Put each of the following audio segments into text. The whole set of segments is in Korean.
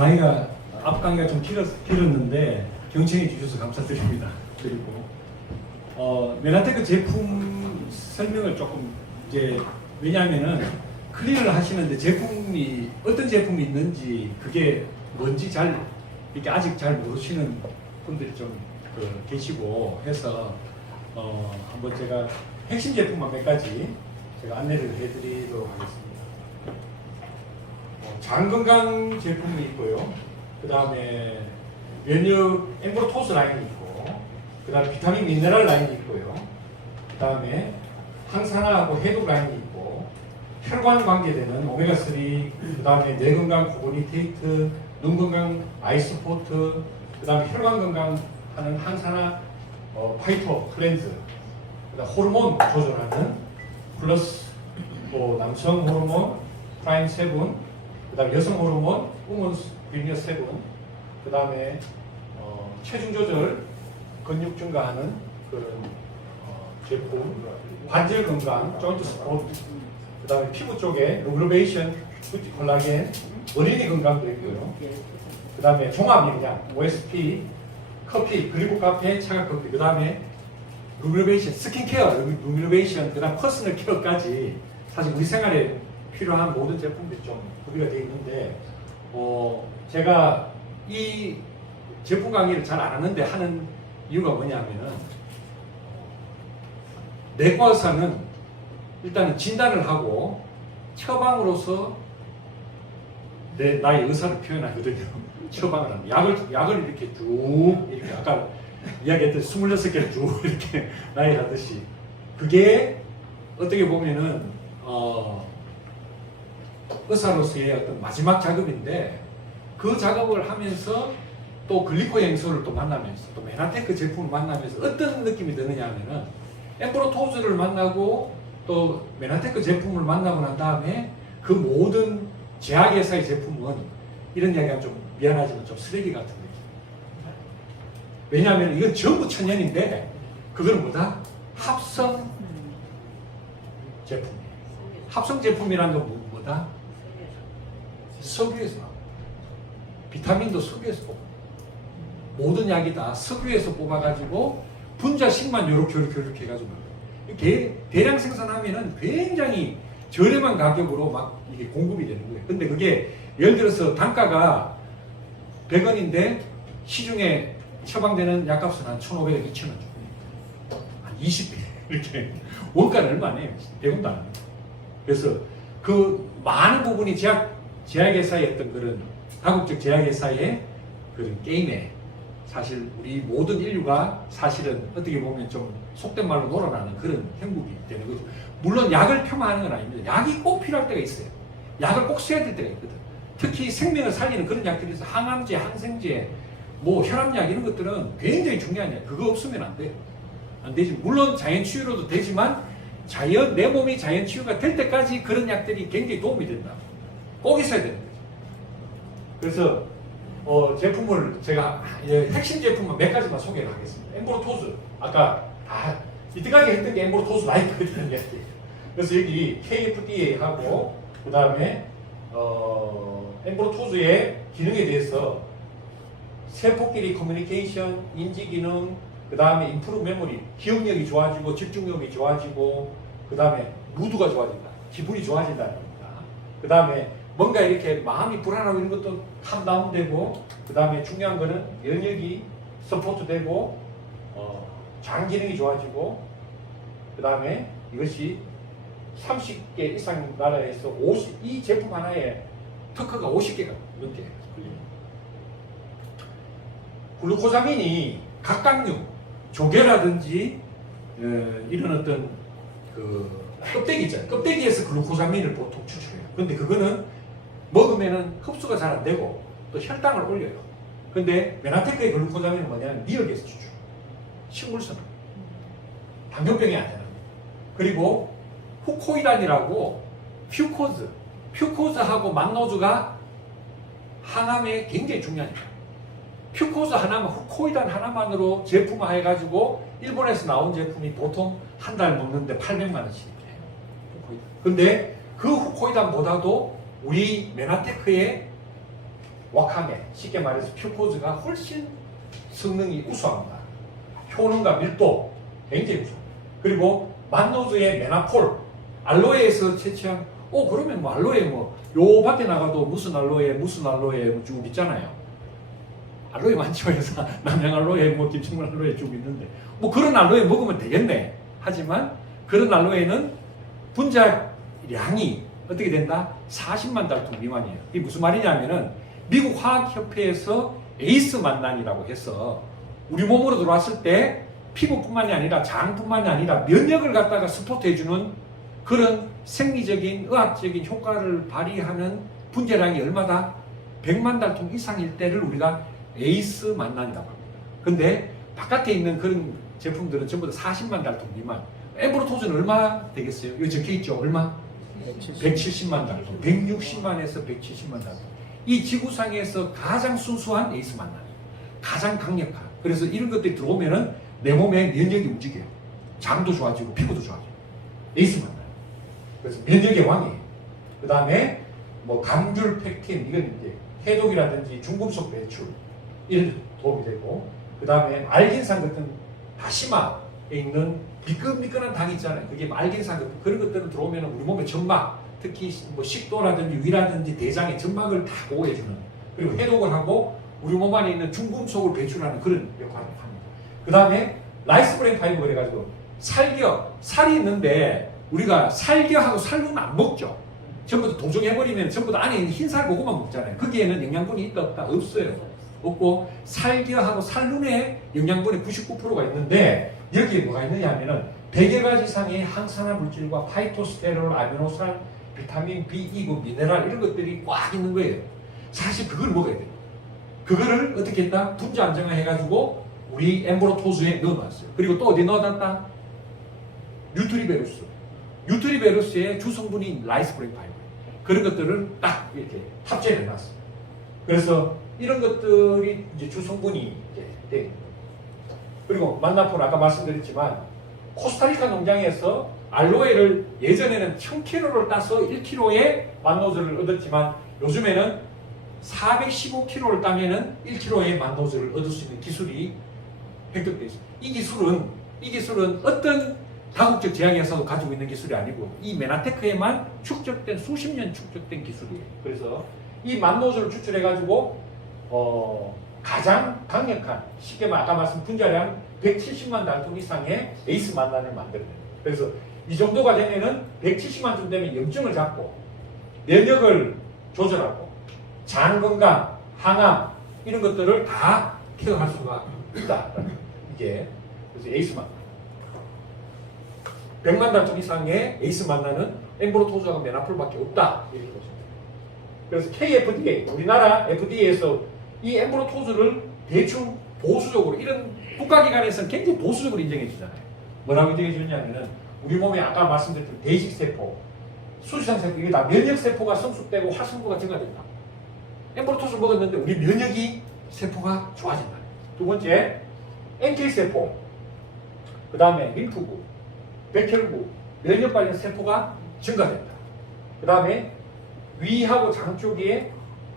강의가 앞 강의가 좀 길었는데 경청해 주셔서 감사드립니다. 그리고 메나테크 제품 설명을 조금 이제 왜냐하면은 클리어를 하시는데 제품이 어떤 제품이 있는지 그게 뭔지 잘 이렇게 아직 잘 모르시는 분들이 좀 계시고 해서 한번 제가 핵심 제품만 몇 가지 제가 안내를 해드리도록 하겠습니다. 장 건강 제품이 있고요. 그 다음에 면역 엠브로토스 라인이 있고, 그 다음에 비타민 미네랄 라인이 있고요. 그 다음에 항산화하고 해독 라인이 있고, 혈관 관계되는 오메가3, 그 다음에 뇌 건강 코보니테이트, 눈 건강 아이스포트, 그 다음에 혈관 건강하는 항산화 파이토 클렌즈, 그 다음 호르몬 조절하는 플러스 또 남성 호르몬 프라임 7, 그 다음에 여성 호르몬 우먼스 비니어 7, 그 다음에 체중 조절 근육 증가하는 그런 제품, 관절 건강 조인트 스포트, 그 다음에 피부 쪽에 루브레이션 뷰티 콜라겐, 어린이 건강도 있고요. 그 다음에 종합 영양 OSP, 커피, 그리고 카페, 차가 커피, 그 다음에 루브레이션, 스킨케어, 루브레이션, 그 다음 퍼스널 케어까지 사실 우리 생활에 필요한 모든 제품들이 좀 구비가 되어 있는데 제가 이 제품 강의를 잘 안 하는데 하는 이유가 뭐냐면은 내과 의사는 일단은 진단을 하고 처방으로서 나의 의사를 표현하거든요. 처방을 하는 약을 이렇게 쭉 이렇게 아까 이야기했던 26개를 쭉 이렇게 나열하듯이 그게 어떻게 보면은 의사로서의 어떤 마지막 작업인데 그 작업을 하면서 또 글리코 행소를 또 만나면서 또 메나테크 제품을 만나면서 어떤 느낌이 드느냐 하면은 엠브로토즈를 만나고 또 메나테크 제품을 만나고 난 다음에 그 모든 제약회사의 제품은 이런 이야기가 좀 미안하지만 좀 쓰레기 같은 느낌. 왜냐하면 이건 전부 천연인데 그건 뭐다? 합성 제품이에요. 합성 제품이라는 건 뭐다? 석유에서 비타민도 석유에서 뽑아. 모든 약이 다 석유에서 뽑아가지고 분자식만 요렇게 해가지고 대량 생산하면은 굉장히 저렴한 가격으로 막 이게 공급이 되는 거예요. 근데 그게 예를 들어서 단가가 100원인데 시중에 처방되는 약값은 한 1,500원, 2,000원 정도. 한 20배 이렇게 원가는 얼마네요? 100원도 안 합니다. 그래서 그 많은 부분이 제약회사의 어떤 그런 다국적 제약회사의 그런 게임에 사실 우리 모든 인류가 사실은 어떻게 보면 좀 속된 말로 놀아나는 그런 형국이 되는 거죠. 물론 약을 폄하하는 건 아닙니다. 약이 꼭 필요할 때가 있어요. 약을 꼭 써야 될 때가 있거든. 특히 생명을 살리는 그런 약들이 있어요. 항암제, 항생제, 뭐 혈압약 이런 것들은 굉장히 중요한 약. 그거 없으면 안 돼요. 안 되지. 물론 자연치유로도 되지만 내 몸이 자연치유가 될 때까지 그런 약들이 굉장히 도움이 된다. 꼭 있어야 되는 거죠. 그래서 제품을 제가 핵심 제품만 몇 가지만 소개를 하겠습니다. 엠브로토즈 아까 이때까지 했던 게 엠브로토즈 라이크거든요. 그래서 여기 KFDA하고 그 다음에 엠브로토즈의 기능에 대해서 세포끼리 커뮤니케이션, 인지 기능, 그 다음에 인프루 메모리, 기억력이 좋아지고 집중력이 좋아지고 그 다음에 무드가 좋아진다, 기분이 좋아진다는 겁니다. 그 다음에 뭔가 이렇게 마음이 불안하고 이런 것도 캄다운되고 그 다음에 중요한 거는 면역이 서포트되고 장 기능이 좋아지고 그 다음에 이것이 30개 이상 나라에서 이 제품 하나에 특허가 50개가 넘게 걸립니다. 글루코사민이 각각류, 조개라든지 이런 어떤 그 껍데기 있잖아요. 껍데기에서 글루코사민을 보통 추출해요. 근데 그거는 먹으면은 흡수가 잘 안 되고 또 혈당을 올려요. 근데 메나테크의 글루코사민은 뭐냐면 미역에서 추출. 식물성은. 당뇨병이 안 되는. 그리고 후코이단이라고 퓨코즈하고 만노즈가 항암에 굉장히 중요한 거예요. 퓨코즈 하나만, 후코이단 하나만으로 제품화해가지고 일본에서 나온 제품이 보통 한 달 먹는데 800만 원씩이에요. 근데 그 후코이단보다도 우리 메나테크의 와카메, 쉽게 말해서 퓨코즈가 훨씬 성능이 우수합니다. 효능과 밀도 굉장히 우수합니다. 그리고 만노즈의 메나폴, 알로에에서 채취한 그러면 뭐 알로에 요 밖에 나가도 무슨 알로에 쭉 있잖아요. 알로에 많죠. 회사 남양 알로에 김청문 알로에 쭉 있는데 그런 알로에 먹으면 되겠네. 하지만 그런 알로에는 분자량이 어떻게 된다? 40만 달통 미만이에요. 이게 무슨 말이냐면은 미국 화학협회에서 에이스 만난이라고 해서 우리 몸으로 들어왔을 때 피부뿐만이 아니라 장뿐만이 아니라 면역을 갖다가 스포트해주는 그런 생리적인 의학적인 효과를 발휘하는 분자량이 얼마다? 100만 달통 이상일 때를 우리가 에이스 만난이라고 합니다. 근데 바깥에 있는 그런 제품들은 전부 다 40만 달통 미만. 엠브로토즈는 얼마 되겠어요? 여기 적혀 있죠? 얼마? 170만 달통. 160만에서 170만 달통. 이 지구상에서 가장 순수한 에이스 만남. 가장 강력한. 그래서 이런 것들이 들어오면은 내 몸의 면역이 움직여요. 장도 좋아지고 피부도 좋아지고. 에이스 만남. 그래서 면역의 왕이에요. 그 다음에 감귤 팩틴, 이건 이제 해독이라든지 중금속 배출 이런 데 도움이 되고, 그 다음에 알긴산 같은 다시마에 있는 미끈미끈한 당이 있잖아요. 그게 알긴산 같은 그런 것들은 들어오면 우리 몸의 점막, 특히 식도라든지 위라든지 대장의 점막을 다 보호해주는, 그리고 해독을 하고 우리 몸 안에 있는 중금속을 배출하는 그런 역할을 합니다. 그 다음에 라이스 브레인 파이브 그래가지고 살이 있는데 우리가 살겨하고 살루는 안 먹죠. 전부 다 동정해버리면 전부 다 안에 있는 흰살 그것만 먹잖아요. 거기에는 영양분이 있다 없다? 없어요. 없고 살겨하고 살룬에 영양분이 99%가 있는데 여기에 뭐가 있느냐 하면은 100여 가지 이상의 항산화 물질과 파이토스테롤, 아미노산, 비타민 B2구, 미네랄 이런 것들이 꽉 있는 거예요. 사실 그걸 먹어야 돼요. 그거를 어떻게 했다? 분자 안정화 해가지고 우리 엠브로토즈에 넣어놨어요. 그리고 또 어디 넣어놨다? 뉴트리베루스. 뉴트리베루스의 주성분인 라이스 브레인 파이브. 그런 것들을 딱 이렇게 탑재해 놨어요. 그래서 이런 것들이 이제 주성분이 이제 돼. 그리고 만나폴 아까 말씀드렸지만 코스타리카 농장에서 알로에를 예전에는 1000kg를 따서 1kg의 만노즈를 얻었지만 요즘에는 415kg를 따면은 1kg의 만노즈를 얻을 수 있는 기술이 획득되어 있습니다. 이 기술은 어떤 다국적 제약회사도 가지고 있는 기술이 아니고 이 메나테크에만 수십 년 축적된 기술이에요. 그래서 이 만노즈를 추출해가지고 가장 강력한, 쉽게 말 아까 말씀 분자량 170만 달통 이상의 에이스 만난을 만들어내요. 그래서 이 정도가 되면은 170만쯤 되면 염증을 잡고 면역을 조절하고 장 건강, 항암 이런 것들을 다 케어할 수가 있다. 이게 그래서 에이스 만난. 100만 달통 이상의 에이스 만나는 엠브로토즈하고 메나폴밖에 없다. 이렇게 보시면 돼요. 그래서 KFDA, 우리나라 FDA에서 이 엠브로토즈를 대충 보수적으로, 이런 국가기관에서는 굉장히 보수적으로 인정해 주잖아요. 뭐라고 인정해 주냐면은 우리 몸에 아까 말씀드렸던 대식세포, 수시상세포, 이게 다 면역세포가 성숙되고 활성도가 증가된다. 엠브로토즈 먹었는데 우리 면역이 세포가 좋아진다. 두 번째, NK세포, 그 다음에 림프구, 백혈구, 면역 관련 세포가 증가된다. 그 다음에 위하고 장 쪽에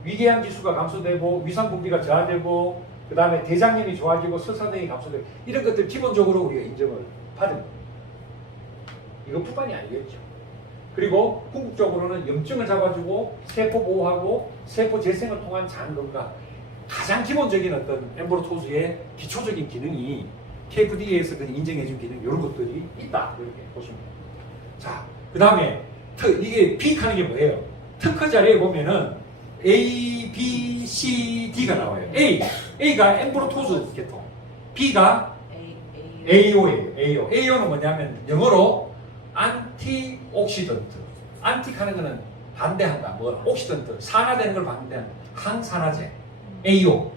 위궤양 지수가 감소되고 위산 분비가 저하되고 그 다음에 대장염이 좋아지고 설사등이 감소되고 이런 것들 기본적으로 우리가 인정을 받습니다. 이것뿐만이 아니겠죠. 그리고 궁극적으로는 염증을 잡아주고 세포 보호하고 세포 재생을 통한 장 건강, 가장 기본적인 어떤 엠브로토즈의 기초적인 기능이 KFDA에서 인정해준 기능, 이런 것들이 있다. 이렇게 보시면 돼요. 자, 그 다음에 이게 B하는 게 뭐예요? 특허 자료에 보면은 A, B, C, D가 나와요. A가 엠브로토즈 계통, B가 AO예요. AO는 뭐냐면 영어로 안티옥시던트. 안티하는 거는 반대한다. 옥시던트, 산화되는 걸 반대한다. 항산화제. AO.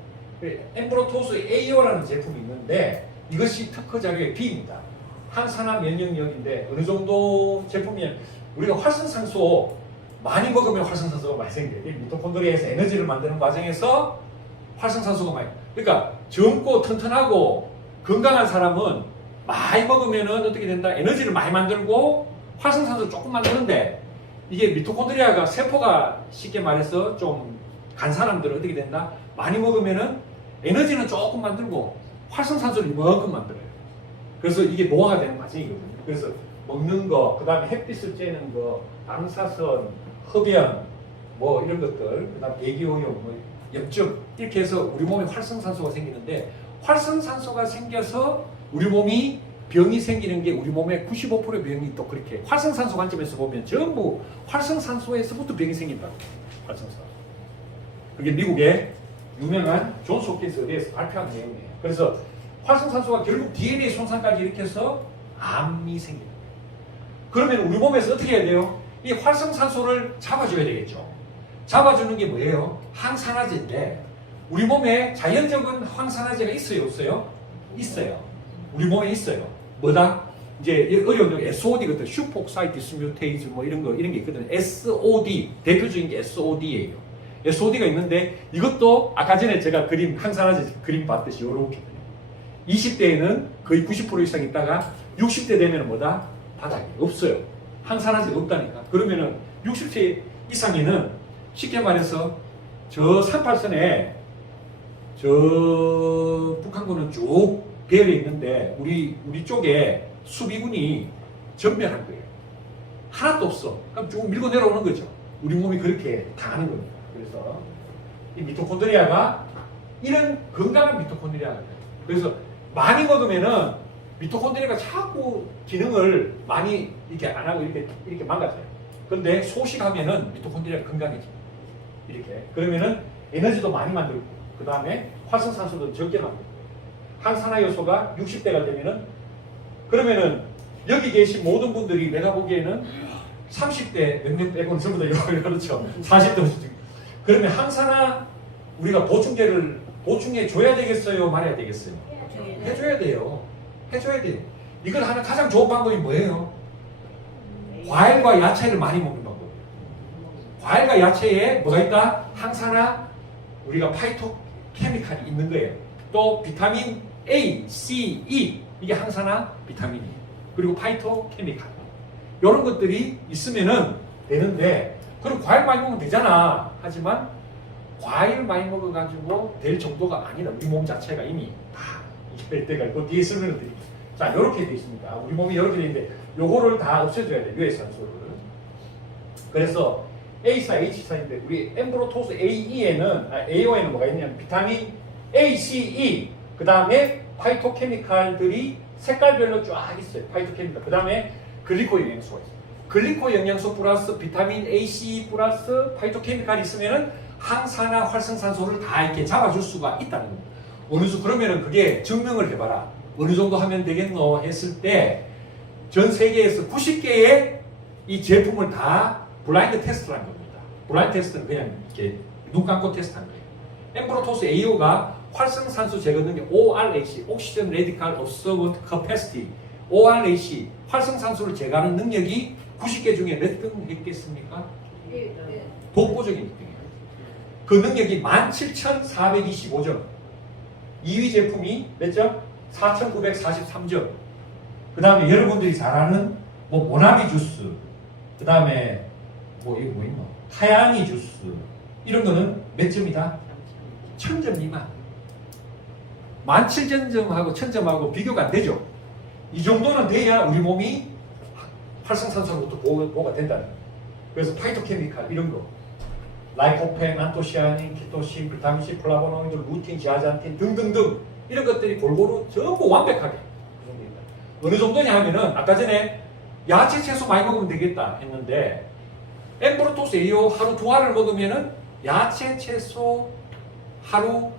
엠브로토즈 AO라는 제품이 있는데 이것이 특허 자료의 B입니다. 항산화 면역력인데 어느 정도 제품이면 우리가 활성산소 많이 먹으면 활성산소가 많이 생겨요. 미토콘드리아에서 에너지를 만드는 과정에서 활성산소가 많이. 그러니까 젊고 튼튼하고 건강한 사람은 많이 먹으면은 어떻게 된다? 에너지를 많이 만들고 활성산소를 조금 만드는데 이게 미토콘드리아가 세포가 쉽게 말해서 좀 간 사람들은 어떻게 된다? 많이 먹으면은 에너지는 조금 만들고 활성산소를 이만큼 만들어요. 그래서 이게 노화가 되는 과정이거든요. 그래서 먹는 거, 그 다음에 햇빛을 쬐는 거, 방사선, 흡연, 뭐 이런 것들, 그 다음에 대기오염, 뭐 염증, 이렇게 해서 우리 몸에 활성산소가 생기는데, 활성산소가 생겨서 우리 몸이 병이 생기는 게 우리 몸의 95%의 병이 또 그렇게 활성산소 관점에서 보면 전부 활성산소에서부터 병이 생긴다고. 활성산소. 그게 미국의 유명한 존스 홉킨스 의대에서 발표한 내용이에요. 그래서 활성산소가 결국 DNA 손상까지 일으켜서 암이 생깁니다. 그러면 우리 몸에서 어떻게 해야 돼요? 이 활성산소를 잡아줘야 되겠죠. 잡아주는 게 뭐예요? 항산화제인데 우리 몸에 자연적인 항산화제가 있어요, 없어요? 있어요. 우리 몸에 있어요. 뭐다? 이제 어려운 거 SOD거든. 슈퍼옥사이드 디스뮤테이즈 뭐 이런 게 있거든요. SOD 대표적인 게 SOD예요. SOD가 있는데 이것도 아까 전에 제가 항산화제 그림 봤듯이 이렇게 20대에는 거의 90% 이상 있다가 60대 되면 뭐다? 바닥이 없어요. 항산화제가 없다니까. 그러면은 60세 이상에는 쉽게 말해서 저 38선에 저 북한군은 쭉 배열해 있는데 우리 쪽에 수비군이 전멸한 거예요. 하나도 없어. 그럼 쭉 밀고 내려오는 거죠. 우리 몸이 그렇게 당하는 겁니다. 그래서 이 미토콘드리아가 이런 건강한 미토콘드리아가 그래서 많이 먹으면은 미토콘드리아가 자꾸 기능을 많이 이렇게 안 하고 이렇게 망가져요. 그런데 소식하면은 미토콘드리아가 건강해집니다. 이렇게. 그러면은 에너지도 많이 만들고, 그 다음에 활성산소도 적게 만들고, 항산화 요소가 60대가 되면은, 그러면은 여기 계신 모든 분들이 내가 보기에는 30대 몇 명 빼고는 전부 다 그렇죠. 40대. 그러면 항산화 우리가 보충해 줘야 되겠어요? 말해야 되겠어요? 해줘야 돼요. 해줘야 돼요. 이걸 하는 가장 좋은 방법이 뭐예요? 과일과 야채를 많이 먹는 방법이에요. 과일과 야채에 뭐가 있다? 항산화, 우리가 파이토케미칼이 있는 거예요. 또 비타민 A, C, E 이게 항산화 비타민이에요. 그리고 파이토케미칼 이런 것들이 있으면은 되는데 그럼 과일 많이 먹으면 되잖아. 하지만 과일 많이 먹어가지고 될 정도가 아니다. 우리 몸 자체가 이미 다 이럴 때가 있고 뒤에 설명을 드릴게요. 자, 이렇게 돼 있습니다. 우리 몸이 이렇게 돼 있는데 요거를 다 없애줘야 돼. 유해산소를. 그래서 A사, H사인데 우리 엠브로토스 AO에는 뭐가 있냐면 비타민 A, C, E 그 다음에 파이토케미칼들이 색깔별로 쫙 있어요. 파이토케미칼. 그 다음에 글리코 영양소가 있어요. 글리코 영양소 플러스 비타민 A, C 플러스 파이토케미칼이 있으면은 항산화 활성산소를 다 이렇게 잡아줄 수가 있다는 겁니다. 어느 정도 그러면은 그게 증명을 해봐라. 어느 정도 하면 되겠노 했을 때 전 세계에서 90개의 이 제품을 다 블라인드 테스트를 한 겁니다. 블라인드 테스트는 그냥 이렇게 눈 감고 테스트한 거예요. 엠브로토스 AO가 활성산소 제거 능력 ORAC, Oxygen Radical Absorbent Capacity ORAC, 활성산소를 제거하는 능력이 90개 중에 몇 등 했겠습니까? 독보적인 1등이에요. 그 능력이 17,425점. 2위 제품이 몇 점? 4,943점. 그 다음에 여러분들이 잘 아는 뭐 모나미 주스, 그 다음에 뭐 이거 뭐 있노? 타양이 주스 이런 거는 몇 점이다? 1000점 미만. 17,000점하고 1000점하고 비교가 안 되죠. 이 정도는 돼야 우리 몸이 활성산소로부터 보호가 된다는 거예요. 그래서 파이토케미칼 이런 거 라이코펜, 안토시아닌, 키토신, 비타민C, 플라보노이드, 루틴, 지아잔틴 등등등 이런 것들이 골고루 전부 완벽하게 그 정도입니다. 어느 정도냐 하면은 아까 전에 야채 채소 많이 먹으면 되겠다 했는데 엠브로토스 AO 하루 2알을 먹으면은 야채 채소 하루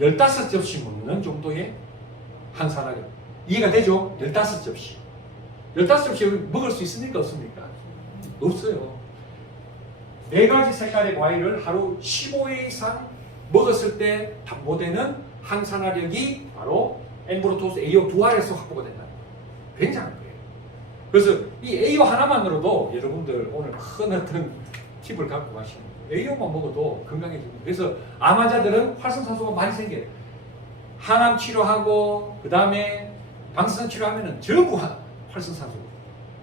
15접시 먹는 정도의 항산화가 이해가 되죠? 15접시 15접시 먹을 수 있습니까? 없습니까? 없어요. 4가지 색깔의 과일을 하루 15회 이상 먹었을 때 담보되는 항산화력이 바로 엠브로토스 AO 2알에서 확보가 된다. 굉장한 거예요. 그래서 이 AO 하나만으로도 여러분들 오늘 큰 어떤 팁을 갖고 가시는 거예요. AO만 먹어도 건강해집니다. 그래서 암 환자들은 활성산소가 많이 생겨요. 항암 치료하고 그 다음에 방사선 치료하면은 전부 활성산소.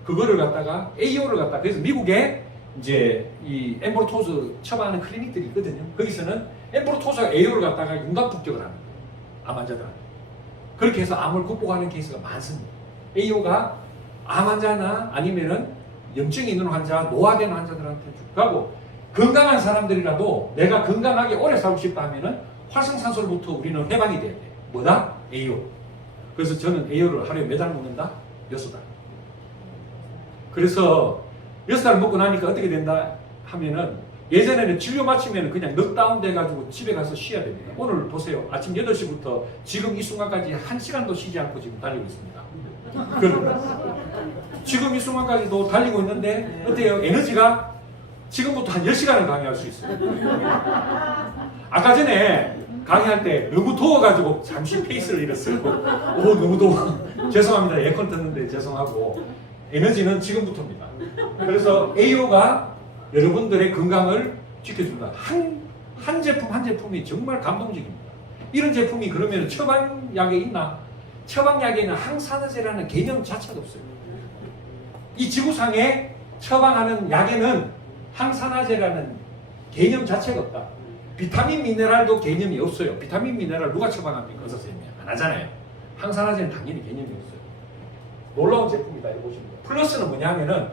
그거를 갖다가 AO를 갖다가 그래서 미국에 이제 이 엠브로토즈 처방하는 클리닉들이 있거든요. 거기서는 엠브로토즈와 에이오를 갖다가 융합 복격을 하는 거예요. 암 환자들한테. 그렇게 해서 암을 극복하는 케이스가 많습니다. 에이오가 암 환자나 아니면은 염증이 있는 환자, 노화된 환자들한테 쭉 가고, 건강한 사람들이라도 내가 건강하게 오래 살고 싶다 하면은 활성산소로부터 우리는 해방이 돼야 돼. 뭐다? 에이오. 그래서 저는 에이오를 하루에 몇 알 먹는다? 6알. 그래서 6알 먹고 나니까 어떻게 된다 하면은, 예전에는 진료 마치면 그냥 넉다운 돼가지고 집에 가서 쉬어야 됩니다. 오늘 보세요. 아침 8시부터 지금 이 순간까지 1시간도 쉬지 않고 지금 달리고 있습니다. 지금 이 순간까지도 달리고 있는데 어때요? 에너지가 지금부터 한 10시간을 강의할 수 있어요. 아까 전에 강의할 때 너무 더워가지고 잠시 페이스를 잃었어요. 오, 너무 더워. 죄송합니다. 에어컨 떴는데 죄송하고. 에너지는 지금부터입니다. 그래서 AO가 여러분들의 건강을 지켜준다. 한 제품 한 제품이 정말 감동적입니다. 이런 제품이 그러면 처방약에 있나? 처방약에는 항산화제라는 개념 자체가 없어요. 이 지구상에 처방하는 약에는 항산화제라는 개념 자체가 없다. 비타민 미네랄도 개념이 없어요. 비타민 미네랄 누가 처방합니까? 의사 선생님이 안 하잖아요. 항산화제는 당연히 개념이 없어요. 놀라운 제품이다. 이거 보시면 돼요. 플러스는 뭐냐면은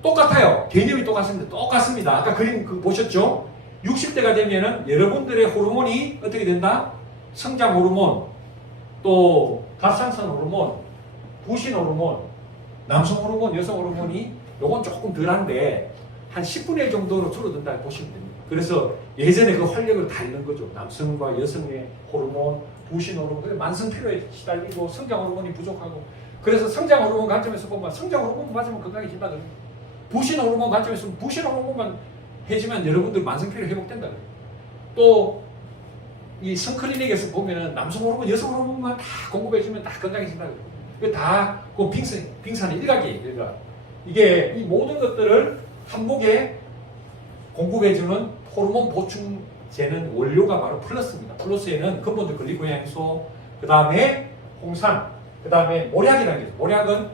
똑같아요. 개념이 똑같습니다. 아까 그림 보셨죠? 60대가 되면은 여러분들의 호르몬이 어떻게 된다? 성장 호르몬, 또 갑상선 호르몬, 부신 호르몬, 남성 호르몬, 여성 호르몬이 요건 조금 덜한데 한 10분의 1 정도로 줄어든다 보시면 됩니다. 그래서 예전에 그 활력을 다 잃는 거죠. 남성과 여성의 호르몬, 부신 호르몬, 만성 피로에 시달리고 성장 호르몬이 부족하고. 그래서 성장 호르몬 관점에서 보면 성장 호르몬 맞으면 건강해진다 그래요. 부신 호르몬 관점에서 부신 호르몬만 해주면 여러분들 만성 피로 회복된다 그래요. 또 이 성클리닉에서 보면은 남성 호르몬, 여성 호르몬만 다 공급해주면 다 건강해진다 그래요. 이거 다 그 빙산의 일각이에요. 일각. 이게 이 모든 것들을 한복에 공급해주는 호르몬 보충제는 원료가 바로 플러스입니다. 플러스에는 근본적 글리코양소, 그 다음에 홍산, 그 다음에 모략이라는 게 있어요. 모략은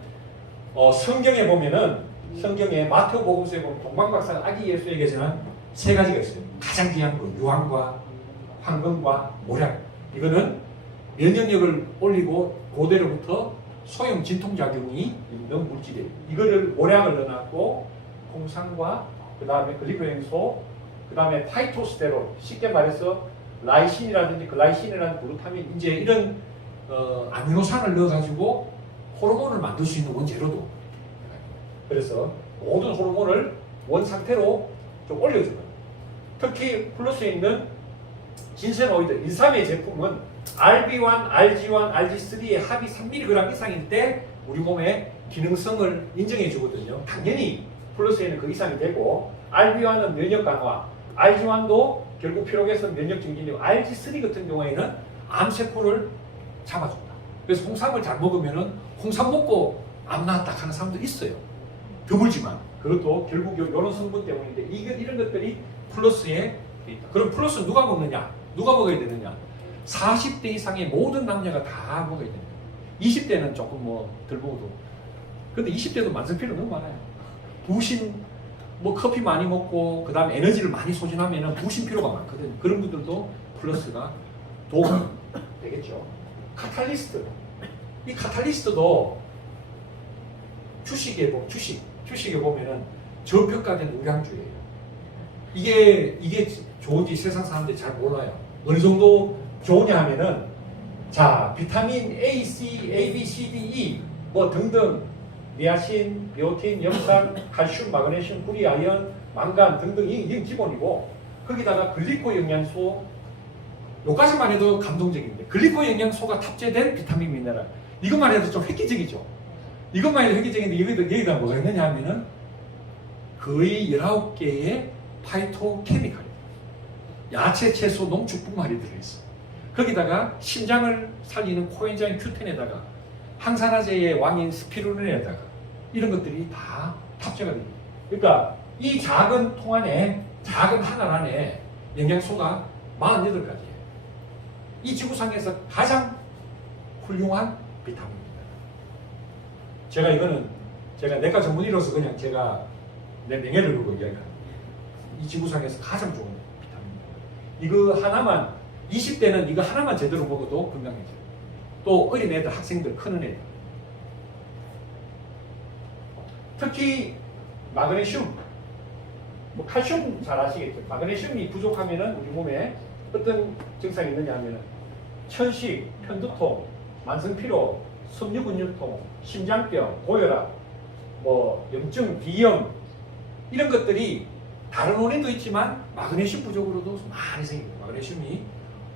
성경에 보면은 성경에 마태복음서에 보면 동방박사 아기 예수에게서는 3가지가 있어요. 가장 귀한 거 유황과 황금과 모략. 이거는 면역력을 올리고 고대로부터 소형 진통작용이 있는 물질이에요. 이거를 모략을 넣어놨고 홍산과 그 다음에 글리코행소, 그 다음에 파이토스테롤, 쉽게 말해서 라이신이라든지 글라이신이라는 글루타민, 이제 이런 아미노산을 넣어가지고 호르몬을 만들 수 있는 원재료도. 그래서 모든 호르몬을 원 상태로 좀 올려주는. 특히 플러스에 있는 진세노이드 1,3의 제품은 RB1, RG1, RG3의 합이 3mg 이상일 때 우리 몸의 기능성을 인정해 주거든요. 당연히 플러스에는 그 이상이 되고, RB1은 면역 강화, RG1도 결국 피로 개선, 면역 증진이고, RG3 같은 경우에는 암세포를 잡아준다. 그래서 홍삼을 잘 먹으면은 홍삼 먹고 암 나았다 하는 사람도 있어요. 드물지만 그것도 결국 이런 성분 때문인데, 이런 것들이 플러스에 있다. 그럼 플러스 누가 먹느냐? 누가 먹어야 되느냐? 40대 이상의 모든 남녀가 다 먹어야 됩니다. 20대는 조금 덜 먹어도. 근데 20대도 만성피로 너무 많아요. 부신, 커피 많이 먹고, 그 다음에 에너지를 많이 소진하면 부신 피로가 많거든요. 그런 분들도 플러스가 도움이 되겠죠. 카탈리스트. 이 카탈리스트도 주식에 보면은 저평가된 우량주예요. 이게 좋은지 세상 사람들이 잘 몰라요. 어느 정도 좋으냐 하면은, 자, 비타민 A, C, A, B, C, D, E 등등, 니아신, 비오틴, 염산, 칼슘, 마그네슘, 구리, 아연, 망간 등등, 이게 기본이고, 거기다가 글리코 영양소, 요까지만 해도 감동적인데, 글리코 영양소가 탑재된 비타민 미네랄, 이것만 해도 좀 획기적이죠. 이것만 해도 획기적인데, 여기다 뭐가 있느냐 하면은 거의 19개의 파이토케미칼입니다. 야채, 채소, 농축분말이 들어있어. 거기다가 심장을 살리는 코엔자임 Q10에다가 항산화제의 왕인 스피루린에다가 이런 것들이 다 탑재가 됩니다. 그러니까 이 작은 통 안에, 작은 하나 안에 영양소가 48가지예요. 이 지구상에서 가장 훌륭한 비타민입니다. 제가 이거는 내과 전문의로서 그냥 제가 내 명예를 걸고 이야기합니다. 이 지구상에서 가장 좋은 비타민입니다. 이거 하나만 20대는 이거 하나만 제대로 먹어도 건강해져요. 또 어린 애들, 학생들, 큰 애들. 특히 마그네슘, 뭐 칼슘 잘 아시겠죠? 마그네슘이 부족하면은 우리 몸에 어떤 증상이 있느냐 하면은 천식, 편두통, 만성피로, 섬유근육통, 심장병, 고혈압, 뭐 염증, 비염 이런 것들이 다른 원인도 있지만 마그네슘 부족으로도 많이 생깁니다. 마그네슘이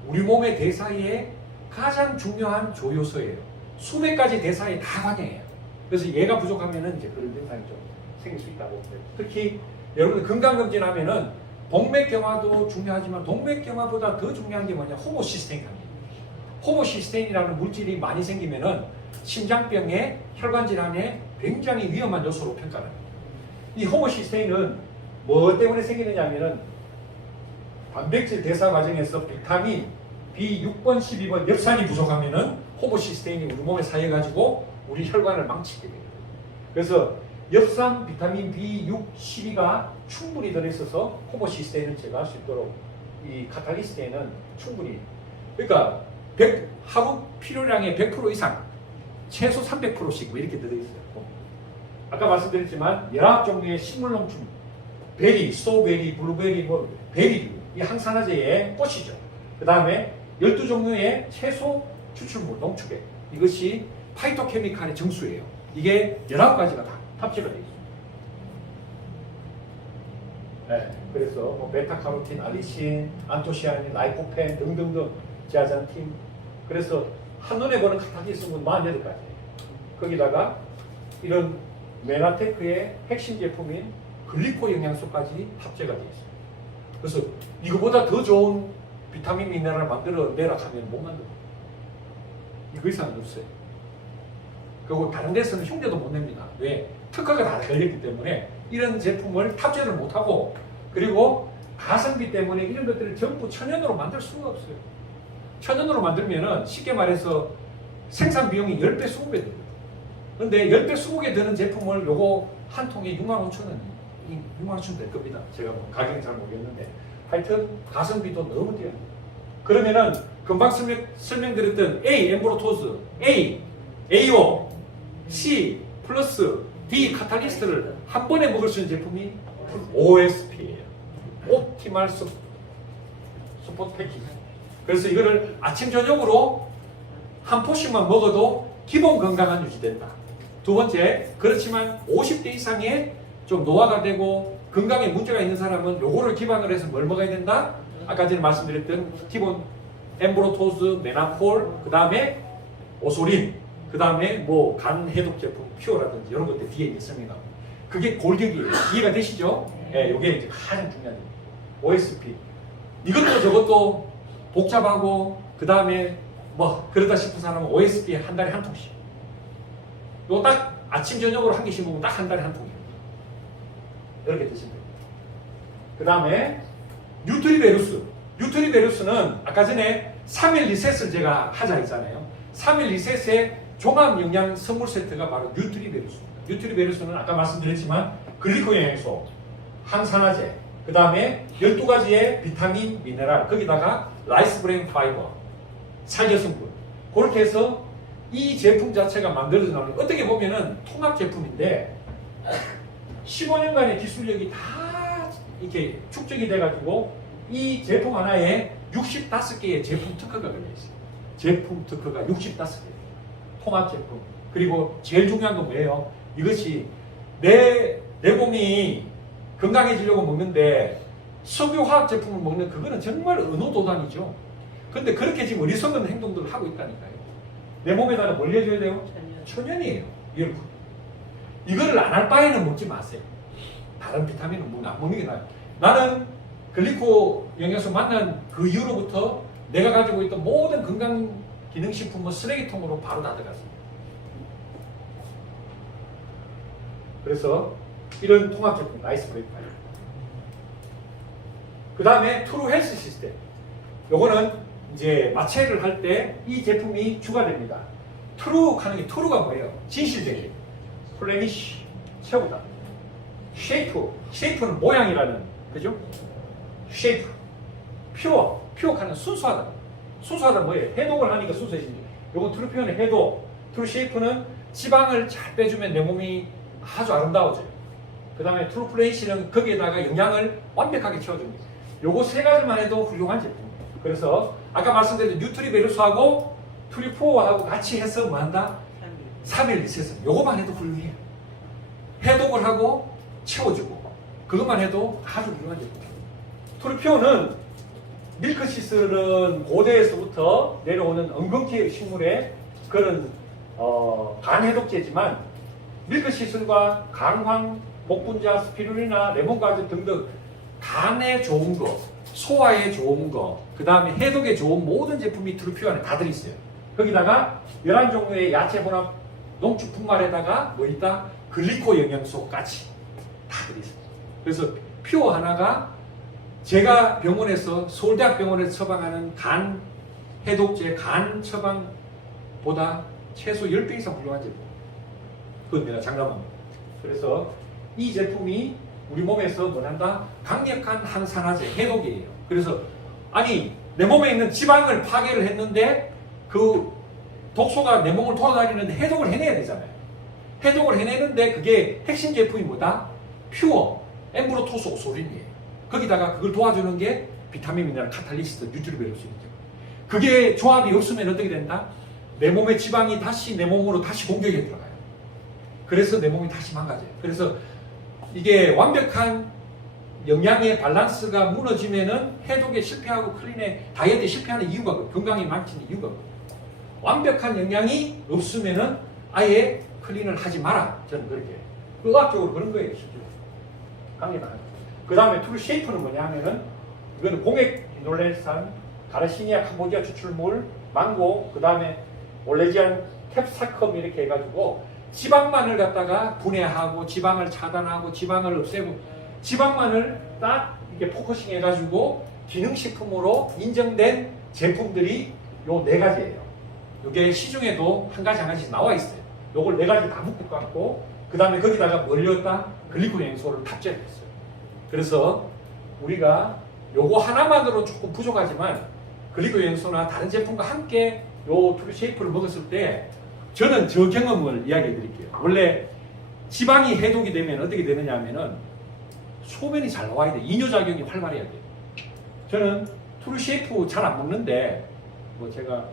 우리 몸의 대사에 가장 중요한 조효소예요. 수백 가지 대사에 다 관여해요. 그래서 얘가 부족하면은 이제 그런 증상이 좀 생길 수 있다고 봅니다. 특히 여러분들 건강검진하면은 동맥경화도 중요하지만 동맥경화보다 더 중요한 게 뭐냐? 호모시스테인 감기. 호모시스테인이라는 물질이 많이 생기면은 심장병에 혈관 질환에 굉장히 위험한 요소로 평가합니다. 이 호모시스테인은 뭐 때문에 생기느냐 하면은 단백질 대사 과정에서 비타민 B6번, 12번 엽산이 부족하면은 호모시스테인이 우리 몸에 쌓여가지고 우리 혈관을 망치게 돼요. 그래서 엽산, 비타민 B6, 12가 충분히 들어있어서 호모시스테인을 제거할 수 있도록 이 카탈리스트에는 충분히 그러니까 하루 필요량의 100% 이상 최소 300%씩 뭐 이렇게 들어있어요. 아까 말씀드렸지만 11종류의 식물농축 베리, 스트로베리, 블루베리, 뭐 베리류 이 항산화제의 꽃이죠. 그 다음에 12종류의 채소 추출물, 농축액 이것이 파이토케미칼의 정수예요. 이게 19가지가 다 탑재가 되어 있습니다. 네, 그래서 뭐 베타카로틴, 알리신, 안토시아닌, 라이코펜 등등등 제아잔틴 그래서 한눈에 보는 카타키스는 48가지예요. 거기다가 이런 메나테크의 핵심 제품인 글리코 영양소까지 탑재가 되어 있습니다. 그래서 이거보다 더 좋은 비타민 미네랄을 만들어 내라 하면 못 만들어. 이거 이상은 없어요. 그리고 다른 데서는 흉내도 못 냅니다. 왜? 특허가 다 걸렸기 때문에 이런 제품을 탑재를 못하고 그리고 가성비 때문에 이런 것들을 전부 천연으로 만들 수가 없어요. 천연으로 만들면은 쉽게 말해서 생산 비용이 10배, 20배 됩니다. 그런데 10배, 20배 드는 제품을 요거 한 통에 65,000원, 65,000원 될 겁니다. 제가 뭐 가격은 잘 모르겠는데 하여튼 가성비도 너무 뛰어납니다. 그러면은 금방 설명드렸던 A, 엠브로토즈, A, AO, C, 플러스 D, 카탈리스트를 한 번에 먹을 수 있는 제품이 OSP예요. 옵티말 서포트 패키지. 그래서 이거를 아침, 저녁으로 한 포씩만 먹어도 기본 건강은 유지된다. 두 번째, 그렇지만 50대 이상의 좀 노화가 되고 건강에 문제가 있는 사람은 요거를 기반으로 해서 뭘 먹어야 된다? 아까 전에 말씀드렸던 기본 엠브로토즈, 메나폴, 그 다음에 오소린, 그 다음에 뭐 간 해독 제품 퓨어라든지 이런 것들 뒤에 있는 설명합니다. 그게 골격이에요. 이해가 되시죠? 예, 요게 이제 가장 중요한 거. OSP. 이것도 저것도 복잡하고 그 다음에 뭐 그러다 싶은 사람은 OSP 한 달에 한 통씩. 이거 딱 아침 저녁으로 한 개씩 먹으면 딱 한 달에 한 통이에요. 이렇게 드시면 됩니다. 그 다음에 뉴트리베루스. 뉴트리베루스는 아까 전에 3일 리셋을 제가 하자 했잖아요. 3일 리셋의 종합 영양 선물 세트가 바로 뉴트리베루스입니다. 뉴트리베루스는 아까 말씀드렸지만 글리코 영양소, 항산화제, 그 다음에 12가지의 비타민, 미네랄, 거기다가 라이스 브레인 파이버, 살균성분. 그렇게 해서 이 제품 자체가 만들어져 나오는 어떻게 보면은 통합 제품인데 15년간의 기술력이 다 이렇게 축적이 돼가지고 이 제품 하나에 65개의 제품 특허가 걸려있어요. 제품 특허가 65개. 통합 제품. 그리고 제일 중요한 건 뭐예요? 이것이 내 몸이 건강해지려고 먹는데 석유화학 제품을 먹는 그거는 정말 은호도단이죠. 근데 그렇게 지금 어리석은 행동들을 하고 있다니까요. 내 몸에다가 뭘 해줘야 돼요? 천연이에요. 이거를 안 할 바에는 먹지 마세요. 다른 비타민은 안 먹는 게 나아요. 나는 글리코 영양소 만난 그 이후로부터 내가 가지고 있던 모든 건강기능식품은 쓰레기통으로 바로 닫아갔습니다. 그래서 이런 통합 제품, 라이스 브레이크 파이브. 그 다음에 트루 헬스 시스템. 요거는 이제 마취를 할 때 이 제품이 추가됩니다. 트루 하는 게 트루가 뭐예요? 진실되게. 플레미쉬, 채우다. 쉐이프는 모양이라는, 그죠? 쉐이프, 퓨어하는 순수하다. 순수하다 뭐예요? 해독을 하니까 순수해지지. 요건 트루 퓨어는 해독, 트루 쉐이프는 지방을 잘 빼주면 내 몸이 아주 아름다워져요. 그 다음에 트루 플레이시는 거기에다가 영양을 완벽하게 채워줍니다. 요거 세 가지만 해도 훌륭한 제품이에요. 그래서 아까 말씀드린 뉴트리베루스하고 트리포어하고 같이 해서 뭐 한다? 3일 리셋은 요거만 해도 훌륭해요. 해독을 하고 채워주고 그것만 해도 아주 훌륭한 제품이에요. 트리포어는 밀크시슬은 고대에서부터 내려오는 엉겅퀴 식물의 그런 간해독제지만 밀크시슬과 강황, 목분자, 스피루리나, 레몬가즈 등등 간에 좋은 거, 소화에 좋은 거, 그 다음에 해독에 좋은 모든 제품이 트루피오 안에 다 들어있어요. 거기다가 11종류의 야채 혼합 농축 분말에다가 뭐 있다? 글리코 영양소까지 다 들어있어요. 그래서 퓨어 하나가 제가 병원에서 서울대학병원에서 처방하는 간 해독제, 간 처방보다 최소 10배 이상 훌륭한 제품. 그건 내가 장담합니다. 그래서 이 제품이 우리 몸에서 뭐한다? 강력한 항산화제, 해독이에요. 그래서 아니 내 몸에 있는 지방을 파괴를 했는데 그 독소가 내 몸을 돌아다니는데 해독을 해내야 되잖아요. 해독을 해내는데 그게 핵심 제품이 뭐다? 퓨어, 엠브로토스 옥소린이에요. 거기다가 그걸 도와주는 게 비타민, 미네랄, 카탈리스트, 뉴트리베루스이죠. 그게 조합이 없으면 어떻게 된다? 내 몸의 지방이 다시 내 몸으로 다시 공격에 들어가요. 그래서 내 몸이 다시 망가져요. 그래서 이게 완벽한 영양의 밸런스가 무너지면은 해독에 실패하고 클린에 다이어트에 실패하는 이유가 건강이 망치는 이유가 완벽한 영양이 없으면은 아예 클린을 하지 마라. 저는 그렇게 의학적으로 그런 거예요. 실제로 강력한. 그 다음에 트루 쉐이프는 뭐냐 하면은 이거는 공액 리놀렌산, 가르시니아 캄보디아 추출물, 망고, 그 다음에 올레지안 캡사컴 이렇게 해가지고 지방만을 갖다가 분해하고 지방을 차단하고 지방을 없애고 지방만을 딱 이렇게 포커싱 해가지고 기능식품으로 인정된 제품들이 요 4가지예요. 이게 시중에도 한 가지 나와 있어요. 요걸 4가지 다 묶어갖고 그 다음에 거기다가 뭘 넣었다? 글리코 영양소를 탑재했어요. 그래서 우리가 요거 하나만으로 조금 부족하지만 글리코 영양소나 다른 제품과 함께 요 트루 쉐이프를 먹었을 때 저는 저 경험을 이야기해 드릴게요. 원래 지방이 해독이 되면 어떻게 되느냐 하면은 소변이 잘 나와야 돼. 이뇨작용이 활발해야 돼요. 저는 트루 쉐이프 잘 안 먹는데 뭐 제가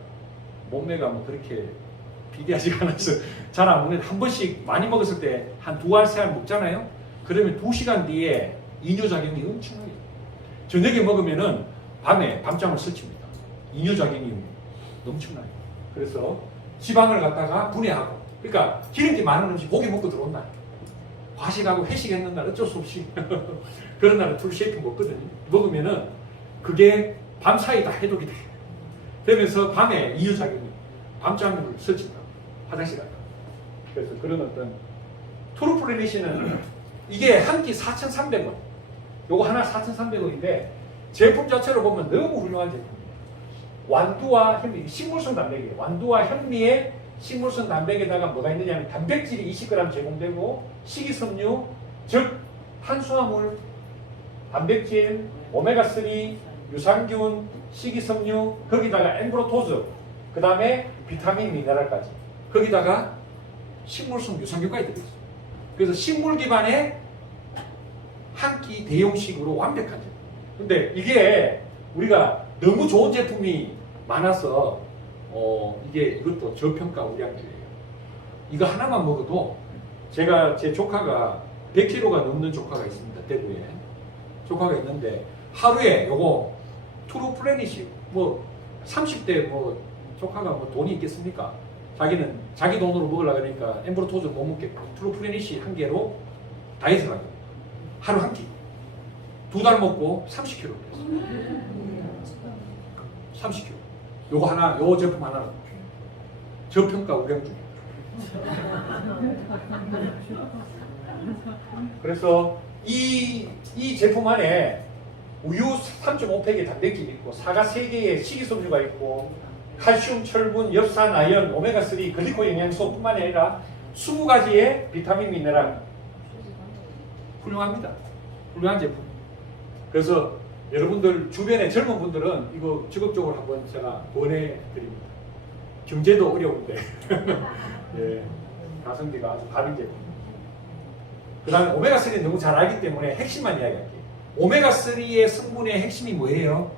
몸매가 뭐 그렇게 비대하지가 않아서 잘 안 먹는데 한 번씩 많이 먹었을 때 한 2알, 3알 먹잖아요. 그러면 2시간 뒤에 이뇨작용이 엄청나게 저녁에 먹으면은 밤잠을 설칩니다. 이뇨작용이 엄청나요. 그래서 지방을 갖다가 분해하고 그러니까 기름기 많은 음식 고기 먹고 들어온 날 과식하고 회식했는 날 어쩔 수 없이 그런 날은 트루 쉐이프 먹거든요. 먹으면은 그게 밤 사이 다 해독이 돼. 그러면서 밤에 이뇨작용이 밤잠을 설친다. 화장실 갔다. 그래서 그런 어떤 트루플레니시는 이게 한 끼 4,300원. 요거 하나 4,300원인데 제품 자체로 보면 너무 훌륭한 제품이에요. 완두와 현미, 식물성 단백이에요. 완두와 현미의 식물성 단백에다가 뭐가 있느냐면 단백질이 20g 제공되고 식이섬유, 즉 탄수화물, 단백질, 오메가3, 유산균, 식이섬유, 거기다가 엠브로토즈, 그 다음에 비타민, 미네랄까지 거기다가 식물성 유산균까지 들어있어요. 그래서 식물 기반의 한 끼 대용식으로 완벽한 제품. 근데 이게 우리가 너무 좋은 제품이 많아서 이것도 저평가 우량주예요. 이거 하나만 먹어도 제가 제 조카가 100kg가 넘는 조카가 있습니다. 대구에 조카가 있는데 하루에 요거 트루 플래닛이 뭐 30대 뭐 조카가 뭐 돈이 있겠습니까? 자기는 자기 돈으로 먹으려고 하니까 엠브로토즈 못 먹겠고 트루 플래닛이 한 개로 다이어트를 하고 하루 한 끼. 2달 먹고 30kg 됐어요. 30kg. 요거 하나, 요 제품 하나 저평가 우량주. 그래서 이 제품 안에 우유 3.5팩의 단백질이 있고 사과 3개의 식이섬유가 있고 칼슘, 철분, 엽산, 아연, 오메가3, 글리코 영양소뿐만 아니라 20가지의 비타민, 미네랄 훌륭합니다. 훌륭한 제품. 그래서 여러분들 주변에 젊은 분들은 이거 적극적으로 한번 제가 권해드립니다. 경제도 어려운데 예, 가성비가 아주 갑인 제품. 그 다음에 오메가3는 너무 잘 알기 때문에 핵심만 이야기할게요. 오메가3의 성분의 핵심이 뭐예요?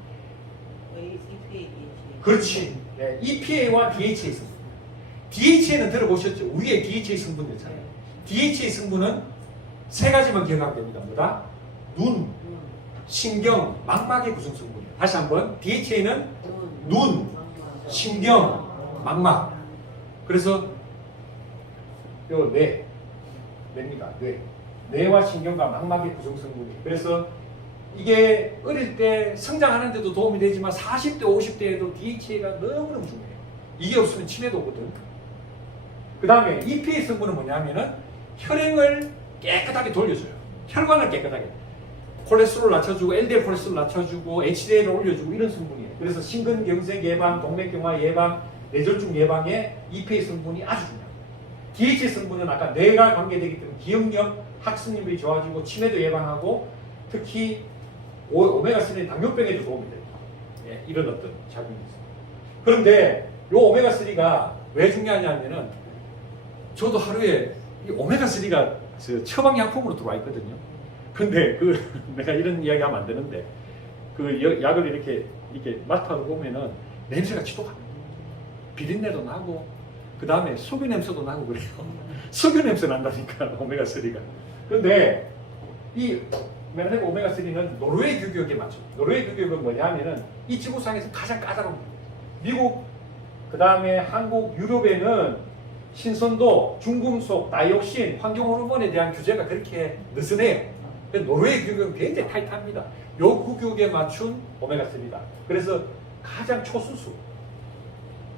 그렇지. 네, EPA와 DHA 성분. DHA는 들어보셨죠? 위에 DHA 성분 있잖아요. DHA 성분은 세 가지만 기억하면 됩니다. 뭐다? 눈, 신경, 망막의 구성 성분이에요. 다시 한번. DHA는 눈, 신경, 망막. 그래서 요 뇌입니다. 뇌와 신경과 망막의 구성 성분이. 그래서 이게 어릴 때 성장하는 데도 도움이 되지만 40대, 50대에도 DHA가 너무너무 중요해요. 이게 없으면 치매도 오거든. 그 다음에 EPA 성분은 뭐냐면은 혈행을 깨끗하게 돌려줘요. 혈관을 깨끗하게. 콜레스테롤 낮춰주고, LDL 콜레스테롤 낮춰주고, HDL을 올려주고 이런 성분이에요. 그래서 심근경색 예방, 동맥경화 예방, 뇌졸중 예방에 EPA 성분이 아주 중요해요. DHA 성분은 아까 뇌가 관계되기 때문에 기억력, 학습력이 좋아지고 치매도 예방하고 특히 오메가3는 당뇨병에도 도움이 돼요. 예, 이런 어떤 작용이 있습니다. 그런데 이 오메가3가 왜 중요하냐면은 저도 하루에 이 오메가3가 처방약품으로 들어와 있거든요. 근데 내가 이런 이야기 하면 안 되는데 약을 이렇게 맡아서 보면은 냄새가 지독합니다. 비린내도 나고 그 다음에 석유 냄새도 나고 그래요. 석유 냄새 난다니까 오메가3가. 그런데 이 메라닉 오메가3는 노르웨이 규격에 맞죠. 노르웨이 규격은 뭐냐면은 이 지구상에서 가장 까다로운 거예요. 미국, 그 다음에 한국, 유럽에는 신선도, 중금속, 다이옥신, 환경호르몬에 대한 규제가 그렇게 느슨해요. 노르웨이 규격은 굉장히 타이트합니다. 요 규격에 맞춘 오메가3다. 그래서 가장 초수수.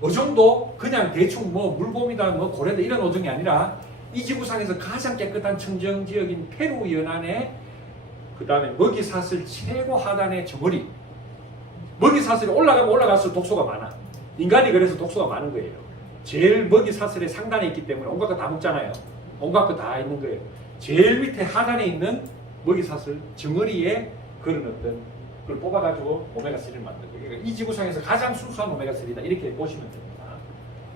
어종도 그냥 대충 물곰이다, 고래다 이런 어종이 아니라 이 지구상에서 가장 깨끗한 청정 지역인 페루 연안에 그 다음에 먹이사슬 최고 하단의 저머리. 먹이사슬이 올라가면 올라갈수록 독소가 많아. 인간이 그래서 독소가 많은 거예요. 제일 먹이사슬의 상단에 있기 때문에 온갖 거 다 먹잖아요. 온갖 거 다 있는 거예요. 제일 밑에 하단에 있는 먹이사슬 정어리에 그런 어떤 그걸 뽑아가지고 오메가3를 만든 거예요. 그러니까 이 지구상에서 가장 순수한 오메가3다. 이렇게 보시면 됩니다.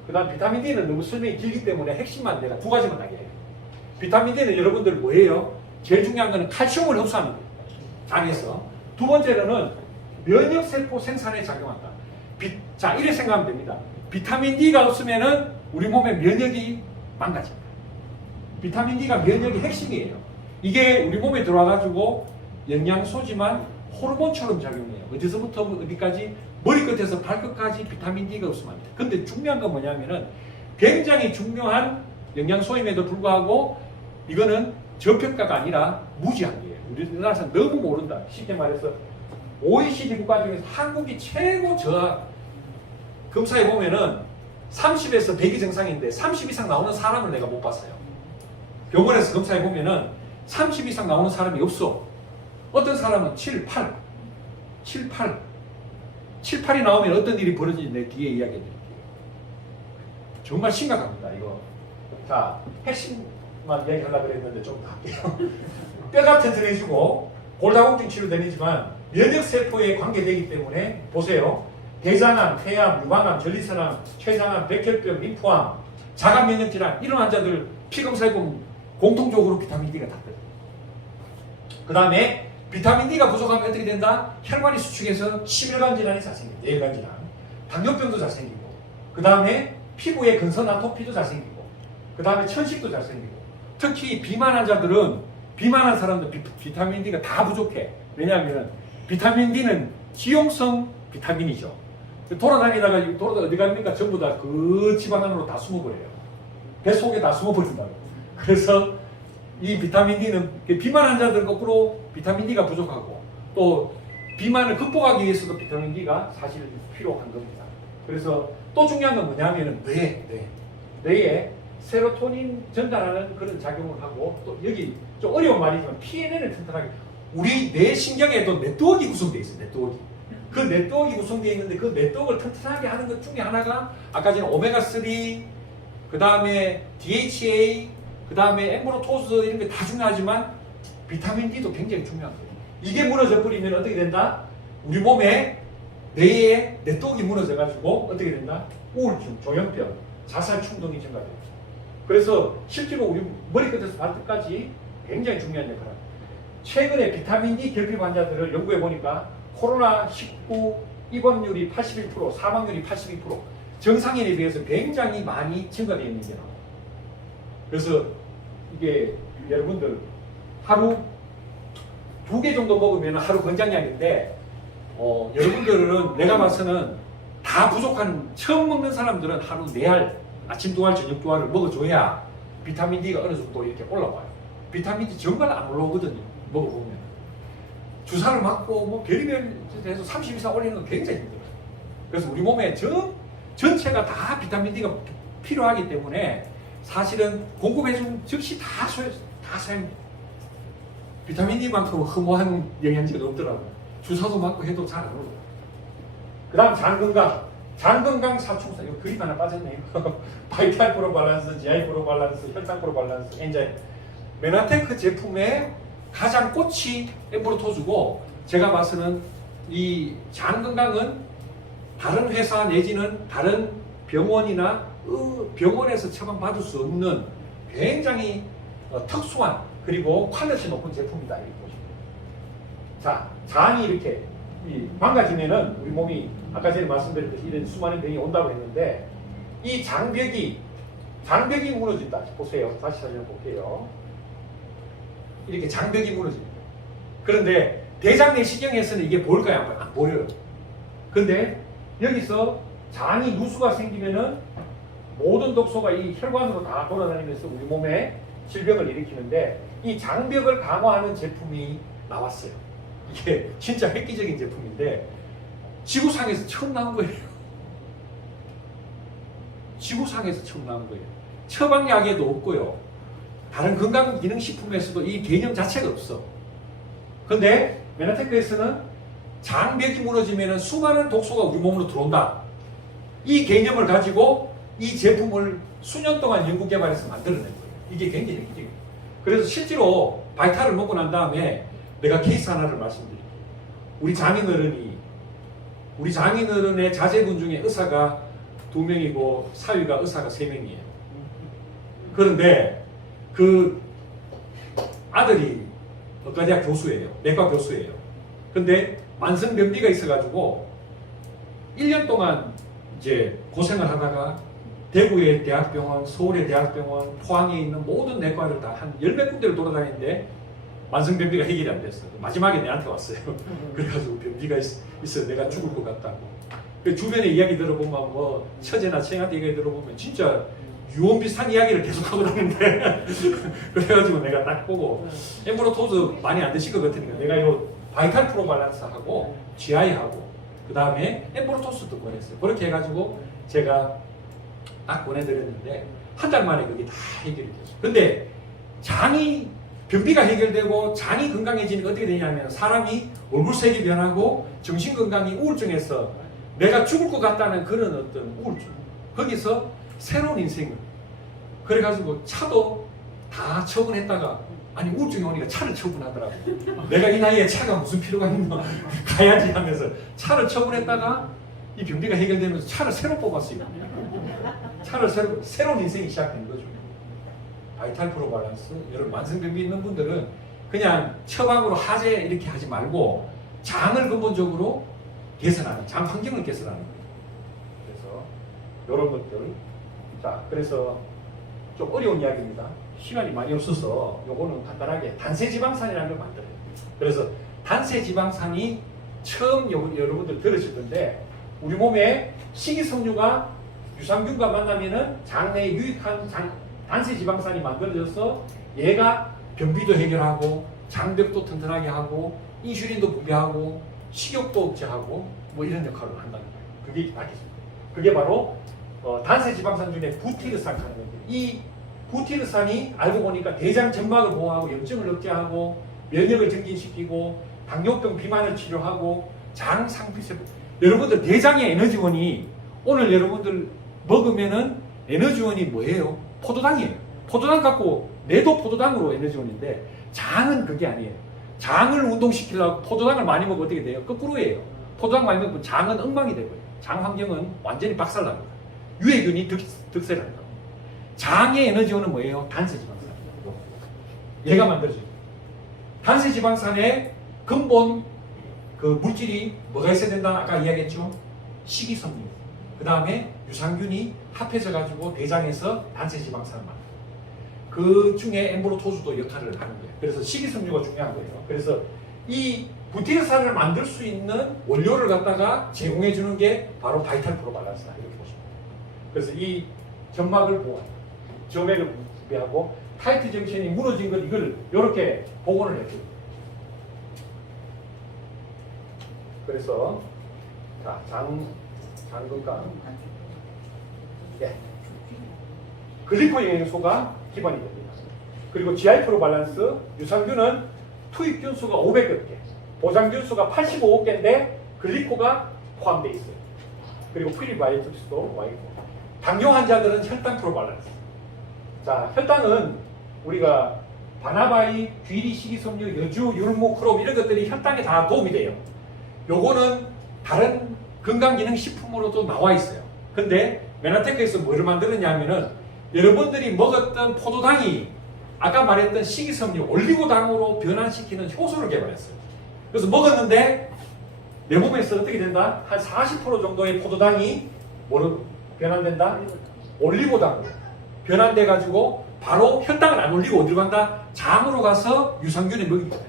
그 다음 비타민 D는 너무 설명이 길기 때문에 핵심만 내가 두 가지만 하게 해요. 비타민 D는 여러분들 뭐예요? 제일 중요한 거는 칼슘을 흡수하는 거예요. 장에서. 두 번째로는 면역세포 생산에 작용한다. 자, 이렇게 생각하면 됩니다. 비타민 D가 없으면은 우리 몸의 면역이 망가집니다. 비타민 D가 면역의 핵심이에요. 이게 우리 몸에 들어와가지고 영양소지만 호르몬처럼 작용해요. 어디서부터 어디까지 머리끝에서 발끝까지 비타민 D가 없으면 안 돼요. 근데 중요한 건 뭐냐면은 굉장히 중요한 영양소임에도 불구하고 이거는 저평가가 아니라 무지한 거예요. 우리나라에서 너무 모른다. 쉽게 말해서 OECD 국가 중에서 한국이 최고 검사해 보면은 30에서 100이 정상인데 30 이상 나오는 사람을 내가 못 봤어요. 병원에서 검사해 보면은 30 이상 나오는 사람이 없어. 어떤 사람은 7, 8. 7, 8이 나오면 어떤 일이 벌어지는지 내 뒤에 이야기해 드릴게요. 정말 심각합니다, 이거. 자, 핵심만 이야기하려고 그랬는데 좀 더 할게요. 뼈가 튼튼해지고 골다공증 치료되지만 면역세포에 관계되기 때문에 보세요. 대장암, 폐암, 유방암, 전리선암, 췌장암, 백혈병, 림프암, 자가면역질환 이런 환자들 피검사해보면 공통적으로 비타민 D가 닿거든요. 그 다음에 비타민 D가 부족하면 어떻게 된다? 혈관이 수축해서 심혈관 질환이 잘 생기고, 뇌혈관 질환, 당뇨병도 잘 생기고, 그 다음에 피부에 근선 아토피도 잘 생기고, 그 다음에 천식도 잘 생기고, 특히 비만 환자들은 비만한 사람들 비타민 D가 다 부족해. 왜냐하면 비타민 D는 지용성 비타민이죠. 돌아다니다가 어디 갑니까? 전부 다 그 지방 안으로 다 숨어버려요. 뱃속에 다 숨어버린다고. 그래서 이 비타민 D는 비만 환자들 거꾸로 비타민 D가 부족하고 또 비만을 극복하기 위해서도 비타민 D가 사실 필요한 겁니다. 그래서 또 중요한 건 뭐냐면 뇌에 세로토닌 전달하는 그런 작용을 하고 또 여기 좀 어려운 말이지만 PNN을 튼튼하게 우리 뇌 신경에도 네트워크가 구성되어 있어요. 네트워크. 그 네트워크가 구성되어 있는데 그 네트워크를 튼튼하게 하는 것 중에 하나가 아까 전에 오메가3 그 다음에 DHA 그 다음에 엠브로토스 이런 게 다 중요하지만 비타민 D도 굉장히 중요한 거예요. 이게 무너져 버리면 어떻게 된다? 우리 몸에 뇌에 내독이 무너져가지고 어떻게 된다? 우울증, 조현병, 자살 충동이 증가돼요. 그래서 실제로 우리 머리끝에서 발끝까지 굉장히 중요한 역할을 합니다. 최근에 비타민 D 결핍 환자들을 연구해 보니까 코로나19 입원율이 81%, 사망률이 82%, 정상인에 비해서 굉장히 많이 증가되어 있는 게 나와요. 그래서 이게 여러분들 하루 2개 정도 먹으면 하루 권장량인데 여러분들은 내가 봐서는 다 부족한 처음 먹는 사람들은 하루 4알 아침 2알 저녁 2알을 먹어줘야 비타민 D가 어느 정도 이렇게 올라와요. 비타민 D 정말 안 올라오거든요. 먹어보면 주사를 맞고 뭐 별의별 해서 30 이상 올리는 건 굉장히 힘들어요. 그래서 우리 몸에 전체가 다 비타민 D가 필요하기 때문에 사실은 공급해준 즉시 다 사용돼요. 비타민 D만큼 허무한 영양제가 없더라고요. 주사도 맞고 해도 잘 안 올라요. 그 다음 장 건강. 장 건강 사충사. 이거 그림 하나 빠졌네요. 바이탈 프로 밸런스, GI 프로 밸런스, 혈당 프로 밸런스, 엔자임. 메나테크 제품의 가장 꽃이 엠브로토즈고, 제가 봐서는 이 장 건강은 다른 회사 내지는 다른 병원이나 병원에서 처방받을 수 없는 굉장히 특수한 그리고 퀄리티 높은 제품이다 이렇게 보시면 돼요. 자, 장이 이렇게 망가지면은 우리 몸이 아까 전에 말씀드렸듯이 이런 수많은 병이 온다고 했는데, 이 장벽이 무너진다. 보세요. 다시 설명볼게요. 이렇게 장벽이 무너집니다. 그런데 대장 내시경에서는 이게 보일까요? 안 보여요. 근데 여기서 장이 누수가 생기면은 모든 독소가 이 혈관으로 다 돌아다니면서 우리 몸에 질병을 일으키는데, 이 장벽을 강화하는 제품이 나왔어요. 이게 진짜 획기적인 제품인데 지구상에서 처음 나온 거예요. 지구상에서 처음 나온 거예요. 처방약에도 없고요. 다른 건강기능식품에서도 이 개념 자체가 없어. 근데 메나테크에서는 장벽이 무너지면 수많은 독소가 우리 몸으로 들어온다. 이 개념을 가지고 이 제품을 수년 동안 연구 개발해서 만들어낸 거예요. 이게 굉장히 획기적이에요. 그래서 실제로 바이탈을 먹고 난 다음에 내가 케이스 하나를 말씀드릴게요. 우리 장인어른의 자제분 중에 의사가 2명이고 사위가 의사가 3명이에요. 그런데 그 아들이 의과대학 교수예요. 내과 교수예요. 근데 만성변비가 있어가지고 1년 동안 이제 고생을 하다가 대구의 대학병원, 서울의 대학병원, 포항에 있는 모든 내과를 다 한 10몇 군데를 돌아다니는데 만성변비가 해결이 안 됐어요. 마지막에 내한테 왔어요. 그래가지고 변비가 있어 내가 죽을 것 같다고. 그 주변에 이야기 들어보면 뭐 처제나 친한테 이야기 들어보면 진짜 유언 비슷한 이야기를 계속하고 다니는데 그래가지고 내가 딱 보고 엠브로토즈 많이 안 드실 것 같으니까 내가 요 바이탈 프로 밸런스하고 GI하고 그 다음에 엠브로토스도 보냈어요. 그렇게 해가지고 제가 딱 보내드렸는데 한 달 만에 그게 다 해결이 됐어요. 근데 장이 변비가 해결되고 장이 건강해지니까 어떻게 되냐면 사람이 얼굴색이 변하고 정신건강이 우울증에서 내가 죽을 것 같다는 그런 어떤 우울증, 거기서 새로운 인생을, 그래가지고 차도 다 처분했다가 아니 우울증이 오니까 차를 처분하더라고. 내가 이 나이에 차가 무슨 필요가 있나 가야지 하면서 차를 처분했다가 이 변비가 해결되면서 차를 새로 뽑았어요. 차를 새로운 인생이 시작된 거죠. 바이탈 프로 밸런스, 여러분 만성변비 있는 분들은 그냥 처방으로 하재 이렇게 하지 말고 장을 근본적으로 개선하는, 장 환경을 개선하는 거예요. 그래서 이런 것들, 자 그래서 좀 어려운 이야기입니다. 시간이 많이 없어서 요거는 간단하게 단세지방산이라는 걸 만들어요. 그래서 단세지방산이 처음 여러분들 들으실 건데, 우리 몸에 식이섬유가 유산균과 만나면은 장내에 유익한 단세지방산이 만들어져서 얘가 변비도 해결하고 장벽도 튼튼하게 하고 인슐린도 분비하고 식욕도 억제하고 뭐 이런 역할을 한다는 거예요. 그게 알겠습니다. 그게 바로 단세지방산 중에 부티르산 하는 건데, 이 부티르산이 알고 보니까 대장 점막을 보호하고 염증을 억제하고 면역을 증진시키고 당뇨병 비만을 치료하고 장 상피세포, 여러분들 대장의 에너지원이 오늘 여러분들 먹으면은 에너지원이 뭐예요? 포도당이에요. 포도당 갖고 뇌도 포도당으로 에너지원인데 장은 그게 아니에요. 장을 운동시키려고 포도당을 많이 먹으면 어떻게 돼요? 거꾸로예요. 포도당 많이 먹으면 장은 엉망이 되고요. 장 환경은 완전히 박살납니다. 유해균이 득세를 한다고. 장의 에너지원은 뭐예요? 단세지방산. 얘가 만들어져요. 단세지방산의 근본 그 물질이 뭐가 있어야 된다? 아까 이야기했죠? 식이섬유. 그 다음에 유산균이 합해져 가지고 대장에서 단세지방산을 만들어요. 그 중에 엠브로토주도 역할을 하는 거예요. 그래서 식이섬유가 중요한 거예요. 그래서 이 부티르산을 만들 수 있는 원료를 갖다가 제공해 주는 게 바로 바이탈 프로 발란스다 이렇게 보시면 돼요. 그래서 이 점막을 보호하고 점액을 분비하고 타이트 정신이 무너진 것 이걸 이렇게 복원을 해줘요. 그래서 자 장건강 예. 글리코 영양소가 기반이 됩니다. 그리고 GI 프로 밸런스 유산균은 투입균 수가 500여 개, 보장균 수가 85개인데 글리코가 포함되어 있어요. 그리고 프리바이오틱스도 와 있고. 당뇨 환자들은 혈당 프로 밸런스. 자, 혈당은 우리가 바나바이, 귀리, 식이섬유, 여주, 율무, 크롬 이런 것들이 혈당에 다 도움이 돼요. 요거는 다른 건강기능식품으로도 나와 있어요. 근데 메나테크에서 뭐를 만들었냐면은 여러분들이 먹었던 포도당이 아까 말했던 식이섬유, 올리고당으로 변환시키는 효소를 개발했어요. 그래서 먹었는데 내 몸에서 어떻게 된다? 한 40% 정도의 포도당이 뭐로 변환된다? 올리고당으로 변환돼 가지고 바로 혈당을 안 올리고 어디로 간다? 장으로 가서 유산균에 먹이게 돼요.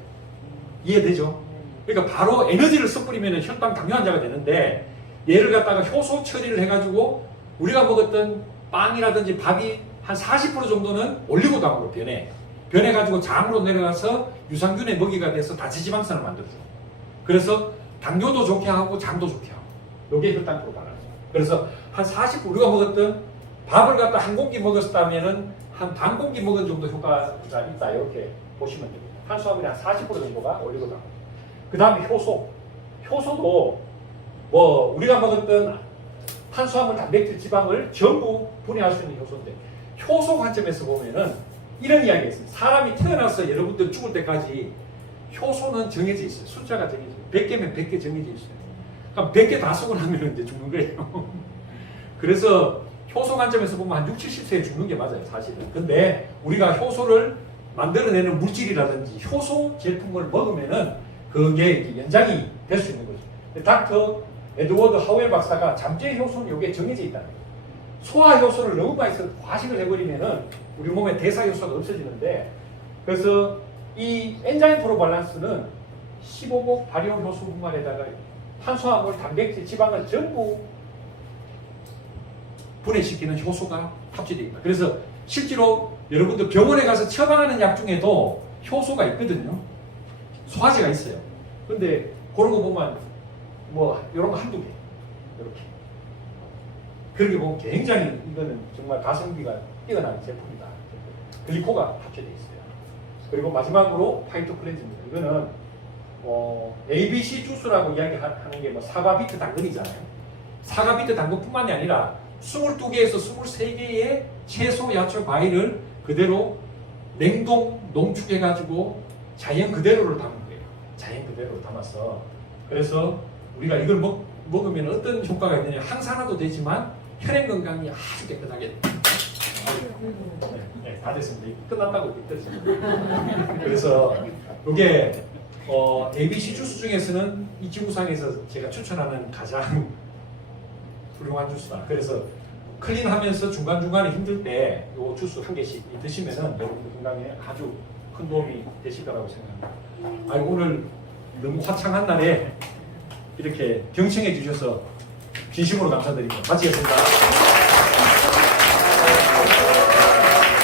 이해되죠? 그러니까 바로 에너지를 섞으면 혈당 당뇨 환자가 되는데 얘를 갖다가 효소 처리를 해가지고 우리가 먹었던 빵이라든지 밥이 한 40% 정도는 올리고당으로 변해가지고 장으로 내려가서 유산균의 먹이가 돼서 다지지방산을 만들어줘. 그래서 당뇨도 좋게 하고 장도 좋게 하고 이게 혈당 프로 밸런스. 그래서 한 40% 우리가 먹었던 밥을 갖다 한 공기 먹었다면은 한 반 공기 먹은 정도 효과가 있다 이렇게 보시면 됩니다. 탄수화물이 한 40% 정도가 올리고당. 그 다음에 효소도 뭐 우리가 먹었던 탄수화물, 단백질, 지방을 전부 분해할 수 있는 효소인데 효소 관점에서 보면은 이런 이야기가 있습니다. 사람이 태어나서 여러분들 죽을 때까지 효소는 정해져 있어요. 숫자가 정해져 있어요. 100개면 100개 정해져 있어요. 그럼 100개 다 쓰고 나면 이제 죽는 거예요. 그래서 효소 관점에서 보면 한 60, 70세에 죽는 게 맞아요, 사실은. 근데 우리가 효소를 만들어내는 물질이라든지 효소 제품을 먹으면은 그게 연장이 될 수 있는 거죠. 닥터 에드워드 하웰 박사가 잠재 효소는 이게 정해져 있다는 거예요. 소화 효소를 너무 많이 써서 과식을 해버리면은 우리 몸에 대사 효소가 없어지는데 그래서 이 엔자임 프로 밸런스는 15복 발효 효소분말에다가 탄수화물, 단백질, 지방을 전부 분해시키는 효소가 합치되어 있다. 그래서 실제로 여러분들 병원에 가서 처방하는 약 중에도 효소가 있거든요. 소화제가 있어요. 근데 그런 거 보면 뭐 이런 거 한두 개 이렇게 그렇게 보면 굉장히 이거는 정말 가성비가 뛰어난 제품이다. 글리코가 합쳐져 있어요. 그리고 마지막으로 파이토클렌즈입니다. 이거는 ABC 주스라고 이야기하는 게 뭐 사과, 비트, 당근이잖아요. 사과, 비트, 당근뿐만이 아니라 22개에서 23개의 채소, 야채, 과일을 그대로 냉동, 농축해가지고 자연 그대로를 담은 거예요. 자연 그대로를 담아서. 그래서 우리가 이걸 먹으면 어떤 효과가 있느냐. 항산화도 되지만 혈액 건강이 아주 깨끗하게. 네, 다 됐습니다. 끝났다고 떨어집니다. 그래서 이게 ABC 주스 중에서는 이 지구상에서 제가 추천하는 가장 훌륭한 주스다. 그래서 클린하면서 중간중간에 힘들 때 이 주스 한 개씩 드시면은 여러분들 건강에 아주 큰 도움이 되실 거라고 생각합니다. 아이고, 오늘 너무 화창한 날에 이렇게 경청해 주셔서 진심으로 감사드립니다. 마치겠습니다.